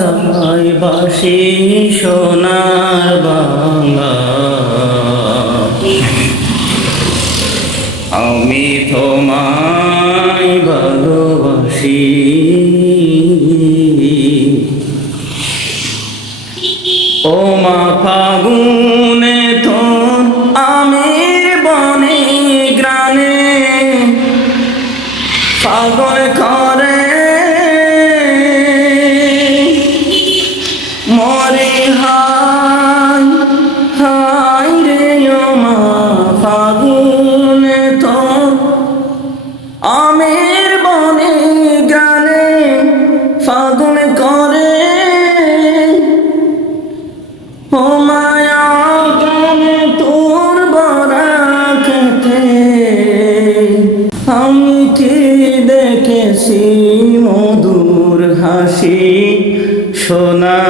বাজায় বাসি সোনার বাংলা। আমি তোমায় ভালোবাসি। ও মা ফাগুনে তোর আমের বনে গ্রানে পাগল মরে হাই হাই রে মা ফাগুনে তোর আমের বনে গানে ফাগুন করে। ও মায়া গানে তোর বরাতে আমি কি দেখেছি মধুর হাসি সোনার